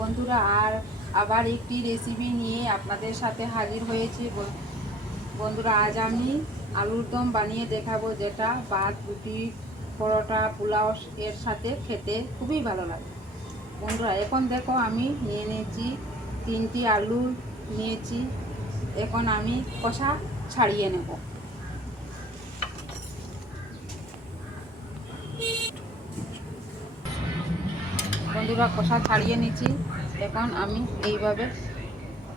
বন্ধুরা আবার একটি রেসিপি নিয়ে আপনাদের সাথে হাজির হয়েছি। বন্ধুরা, আজ আমি আলুর দম বানিয়ে দেখাবো, যেটা ভাত, রুটি, পরোটা, পোলাও এর সাথে খেতে খুবই ভালো লাগে। বন্ধুরা, এখন দেখো আমি নিয়ে নিয়েছি 3টি আলু নিয়েছি। এখন আমি কষা ছাড়িয়ে নেব। বন্ধুরা, কষা ছাড়িয়ে নিয়েছি। এখন আমি এইভাবে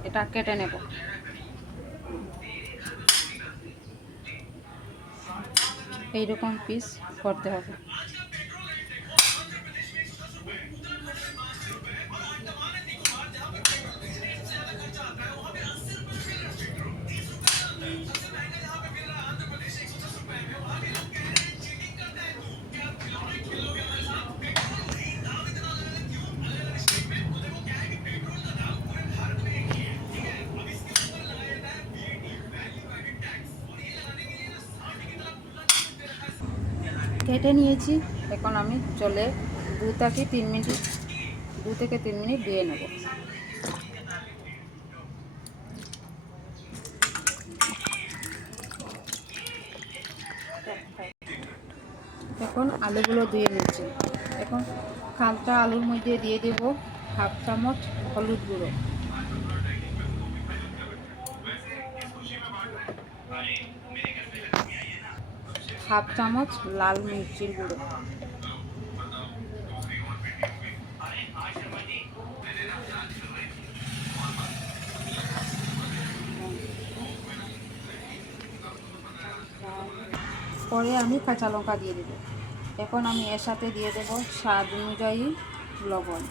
এটা কেটে নেব। এইরকম পিস করতে হবে। কেটে নিয়েছি। এখন আমি চলে 2 থেকে 3 মিনিট দিয়ে নেব। এখন আলুগুলো দিয়ে নিচ্ছি। এখন খালটা আলুর মধ্যে দিয়ে দেব হাফ চামচ হলুদ গুঁড়ো, হাফ চামচ লাল মির্চির গুঁড়ো, পরে আমি কাঁচা লঙ্কা দিয়ে দেব। এখন আমি এর সাথে দিয়ে দেব স্বাদ অনুযায়ী লবণ।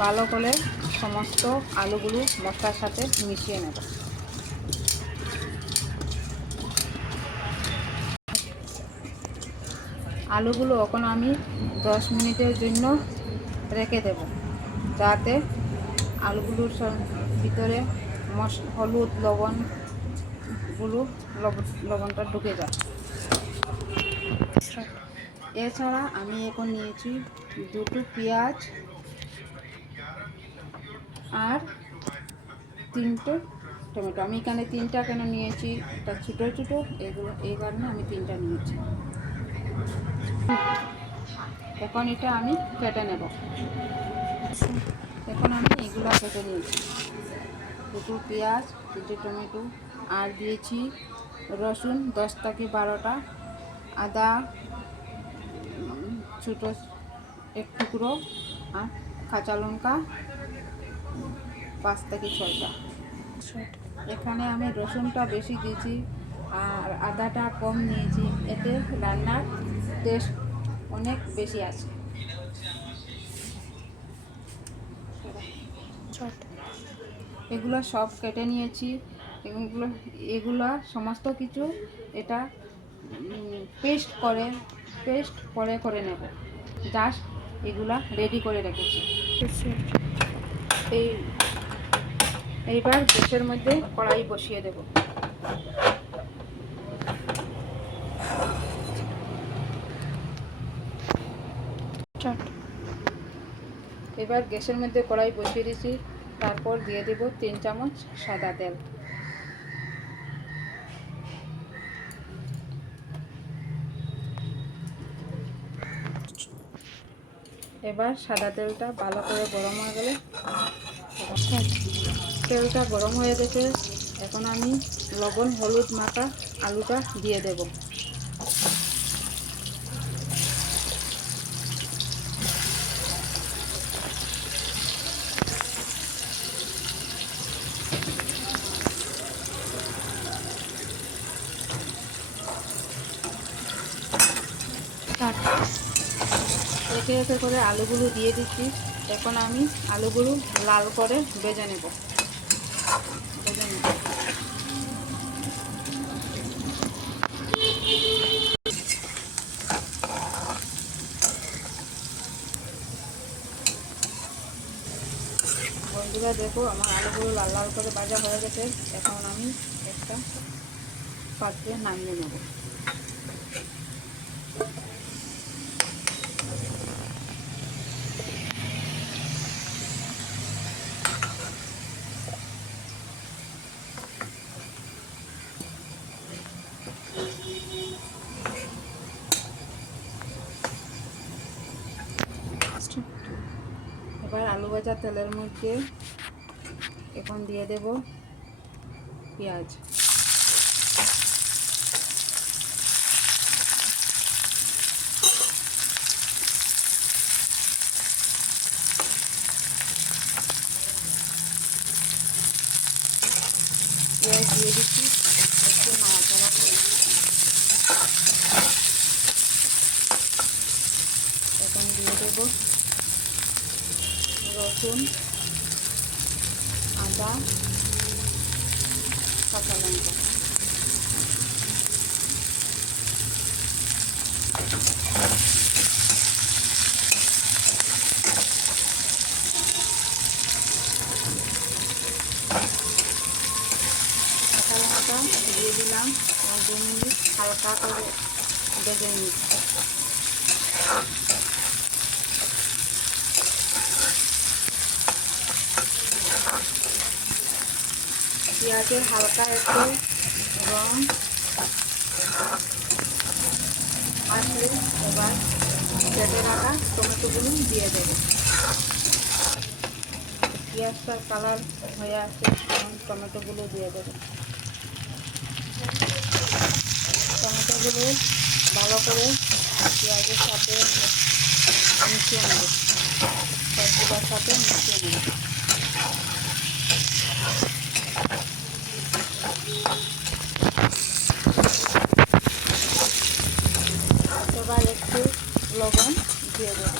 ভালো করে সমস্ত আলুগুলো মশলার সাথে মিশিয়ে নেব। আলুগুলো এখন আমি 10 মিনিটের জন্য রেখে দেব, যাতে আলুগুলোর ভিতরে হলুদ লবণটা ঢুকে যায়। এছাড়া আমি এখন নিয়েছি 2টো পেঁয়াজ আর 3টে টমেটো। আমি এখানে 3টা কেন নিয়েছি, এটা ছোটো ছোটো, এই কারণে আমি 3টা নিয়েছি। এখন এটা আমি কেটে নেব। এখন আমি এগুলো কেটে নিয়েছি। 2টো পেঁয়াজ, 3টে টমেটো, আর দিয়েছি রসুন 10 থেকে 12টা, আদা ছোটো এক টুকরো, আর কাঁচা লঙ্কা 5 থেকে 6টা। এখানে আমি রসুনটা বেশি দিয়েছি আর আদাটা কম নিয়েছি, এতে রান্নার টেস্ট অনেক বেশি আছে। এগুলো সব কেটে নিয়েছি। এগুলো সমস্ত কিছু এটা পেস্ট পরে করে নেব। জাস্ট এগুলা রেডি করে রেখেছি। এইবার গ্যাসের মধ্যে কড়াই বসিয়ে দেব। এবার গ্যাসের মধ্যে কড়াই বসিয়ে দিয়েছি। তারপর দিয়ে দেব 3 চামচ সাদা তেল। এবার সাদা তেলটা ভালো করে গরম হয়ে গেলে, তেলটা গরম হয়ে গেছে, এখন আমি লবণ হলুদ মাখা আলুটা দিয়ে দেব। একে একে করে আলুগুলো দিয়ে দিচ্ছি। এখন আমি আলুগুলো লাল করে ভেজে নেব। বন্ধুরা, দেখো আমার আলুগুলো লাল লাল করে ভাজা হয়ে গেছে। এখন আমি একটা পাত্রে নামিয়ে নেব। এবার আলু ভাজা তেলের মধ্যে এখন দিয়ে দেব পেঁয়াজ। পেঁয়াজ দিয়ে দিচ্ছি, একটু নাড়াচাড়া করে এখন দিয়ে দেব রসুন, আদা, কাঁচা লঙ্কা। কাঁচা লঙ্কা দিয়ে দিলাম, 2 মিনিট হালকা করে ভেজে নিচ্ছি। পেঁয়াজের হালকা একটু রং আসলে এবার কেটে রাখা টমেটোগুলো দিয়ে দেবো। পেঁয়াজটার কালার হয়ে আসছে, তখন টমেটোগুলো দিয়ে দেবো। টমেটোগুলো ভালো করে পেঁয়াজের সাথে মিশিয়ে নেব, সবগুলোর সাথে মিশিয়ে নেব। এবার একটু লবণ দিয়ে দেব।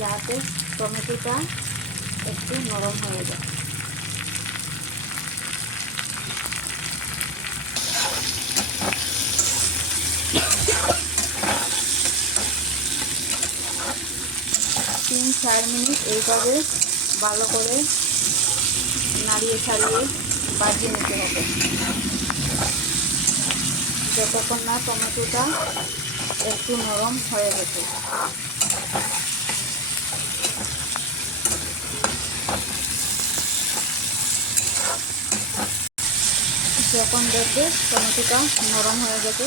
যাতে টমেটোটা একটু নরম হয়ে যায়। তিন 4 মিনিট এইভাবে ভালো করে নাড়িয়ে ছাড়িয়ে বাজিয়ে নিতে হবে, যতক্ষণ না টমেটোটা একটু নরম হয়ে গেছে। যখন দেখবে টমেটোটা নরম হয়ে গেছে,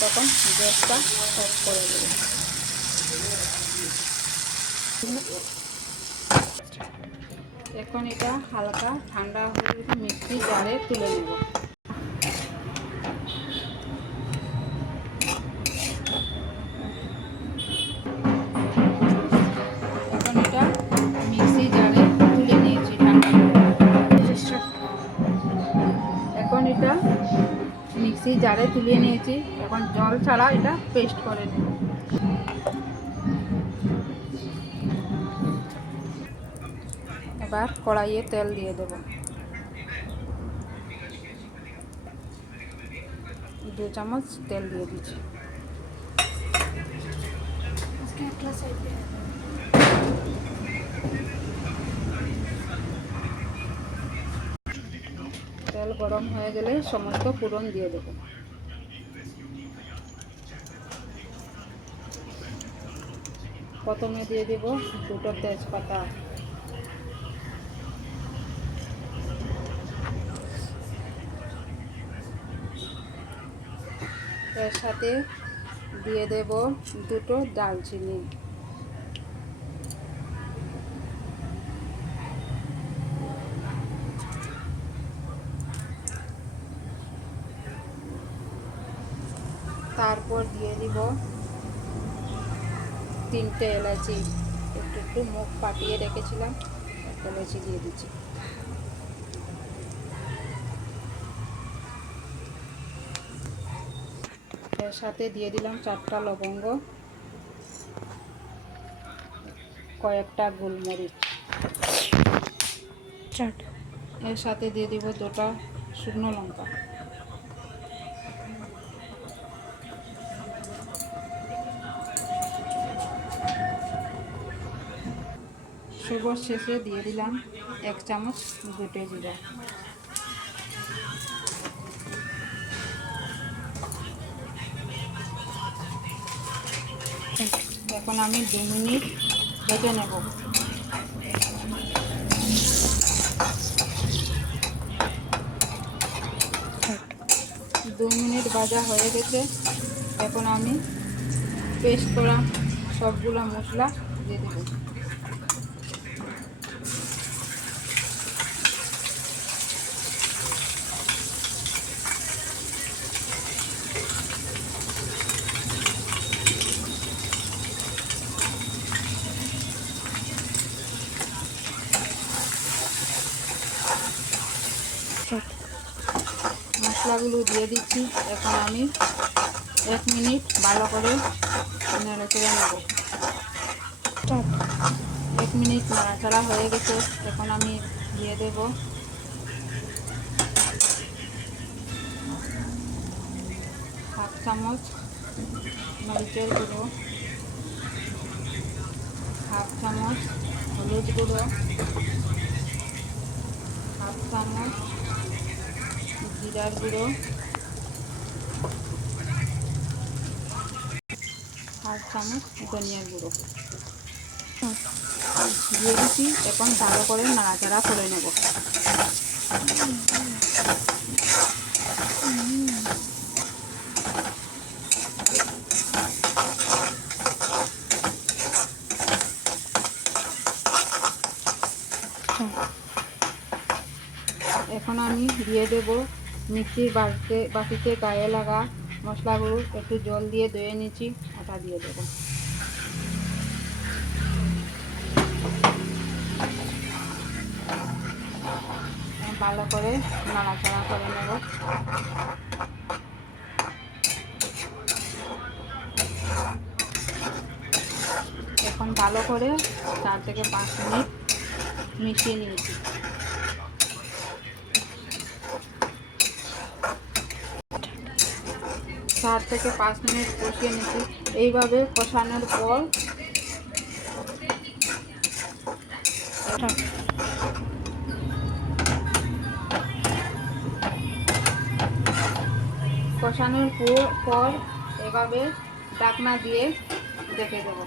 তখন গ্যাসটা অফ করে দেবে। এখন এটা হালকা ঠান্ডা হয়ে মিক্সি জারে তুলে নেব। এখন এটা মিক্সি জারে তুলে নিয়েছি ঠান্ডা করে। এখন এটা মিক্সি জারে তুলে নিয়েছি, এখন জল ছাড়া এটা পেস্ট করে নেব। এবার কড়াইয়ে তেল দিয়ে দেব, 2 চামচ তেল দিয়ে দিচ্ছি। তেল গরম হয়ে গেলে সমস্ত ফোড়ন দিয়ে দেব। প্রথমে দিয়ে দেব 2টো তেজপাতা, এর সাথে দিয়ে দেব 2টো দারচিনি, তারপর দিয়ে দিব 3টে এলাচি, একটু মুখ ফাটিয়ে রেখেছিলাম, এলাচি দিয়ে দিচ্ছি। এর সাথে দিয়ে দিলাম 4টা লবঙ্গ, কয়েকটা গোলমরিচ, এর সাথে দিয়ে দিব 2টা শুকনো লঙ্কা। সবার শেষে দিয়ে দিলাম 1 চামচ গোটা জিরা। এখন আমি 2 মিনিট ভেজে নেব। 2 মিনিট ভাজা হয়ে গেছে, এখন আমি পেস্ট করা সবগুলো মশলা দিয়ে দেবো। মশলাগুলো দিয়ে দিচ্ছি। এখন আমি 1 মিনিট ভালো করে নেড়েচেড়ে নেব। 1 মিনিট নাড়াচাড়া হয়ে গেছে। এখন আমি দিয়ে দেব হাফ চামচ মরিচের গুঁড়ো, হাফ চামচ হলুদ গুঁড়ো, হাফ চামচ জিরার গুঁড়ো, হাফ চামচ ধনিয়ার গুঁড়ো দিয়ে দিচ্ছি। এখন ভালো করে নাড়াচাড়া করে নেব। এখন আমি দিয়ে দেব মিক্সির বাটিতে গায়ে লাগা মশলাগুলো একটু জল দিয়ে ধুয়ে নিচ্ছি, ওটা দিয়ে দেব। ভালো করে নাড়াচাড়া করে নেব। এখন ভালো করে 4 থেকে 5 মিনিট মিশিয়ে নিয়েছি। 4 থেকে 5 মিনিট কষিয়ে নিয়েছি। এইভাবে কষানোর পর এভাবে ঢাকনা দিয়ে ঢেকে দেব।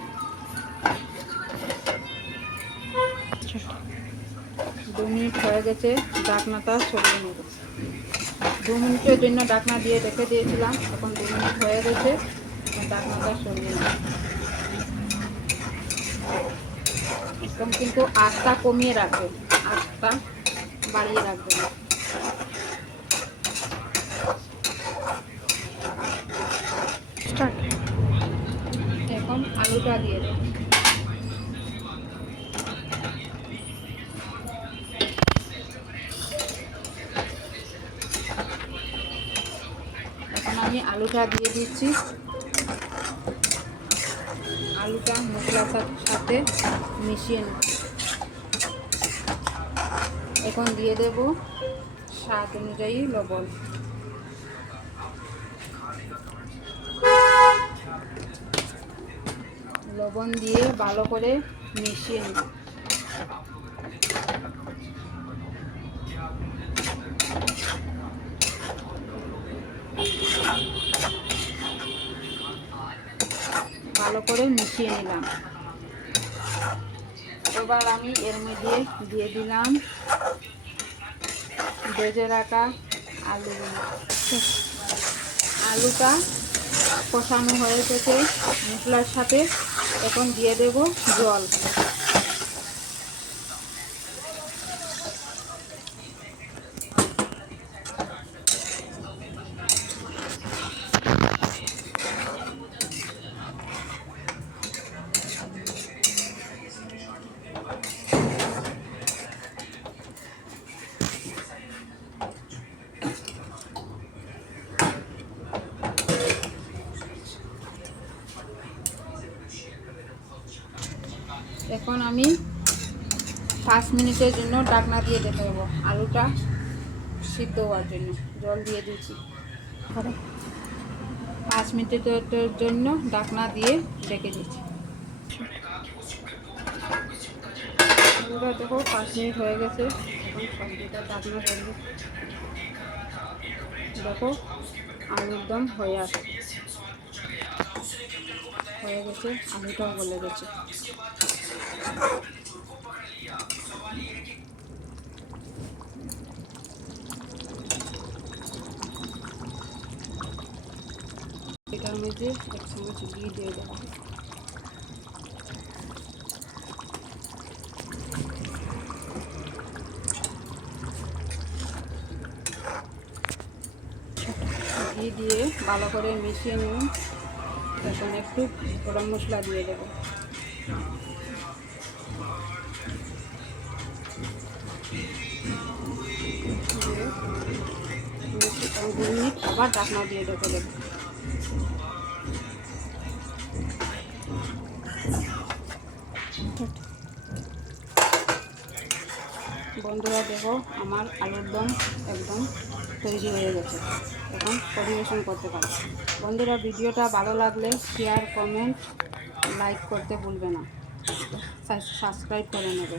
2 মিনিট হয়ে গেছে, ঢাকনাটা সরিয়ে নেব। 2 মিনিটের জন্য ঢাকনা দিয়ে রেখে দিয়েছিলাম। এখন 2 মিনিট হয়ে গেছে, ঢাকনাটা সরিয়ে নেব। একদম কিন্তু আঁচটা কমিয়ে রাখবেন, আঁচটা বাড়িয়ে রাখবেন। এখন আলুটা দিয়ে দেব। এখন আমি আলুটা দিয়ে দিচ্ছি। আলুটা মশলার সাথে মিশিয়ে নেব। এখন দিয়ে দেব স্বাদ অনুযায়ী লবণ। লবণ দিয়ে ভালো করে মিশিয়ে নেব। ভালো করে মিশিয়ে নিলাম। এবার আমি এর মধ্যে দিয়ে দিলাম ভেজে রাখা আলুটা কষানো হয়ে গেছে মশলার সাথে। এখন দিয়ে দেব জল। এখন আমি 5 মিনিটের জন্য ঢাকনা দিয়ে রেখে দেবো। আলুটা সিদ্ধ হওয়ার জন্য জল দিয়ে দিচ্ছি। 5 মিনিটের জন্য ঢাকনা দিয়ে রেখে দিচ্ছি। আলুটা দেখো 5 মিনিট হয়ে গেছে। এখন সবজিটা ঢাকনা করবো। দেখো আলুর দম হয়ে গেছে, আলুটাও গলে গেছে। এটার মধ্যে 1 চামচ ঘি দিয়ে দেবো। ঘি দিয়ে ভালো করে মিশিয়ে নিন। এখন একটু গরম মশলা দিয়ে দেবো। 2 মিনিট আবার ঢাকনা দিয়ে ঢেকে দেবো। বন্ধুরা দেখো আমার আলুর দম একদম তৈরি হয়ে গেছে। এখন পরিবেশন করতে পারো। বন্ধুরা ভিডিওটা ভালো লাগলে শেয়ার, কমেন্ট, লাইক করতে ভুলবে না। সাবস্ক্রাইব করে নেবে।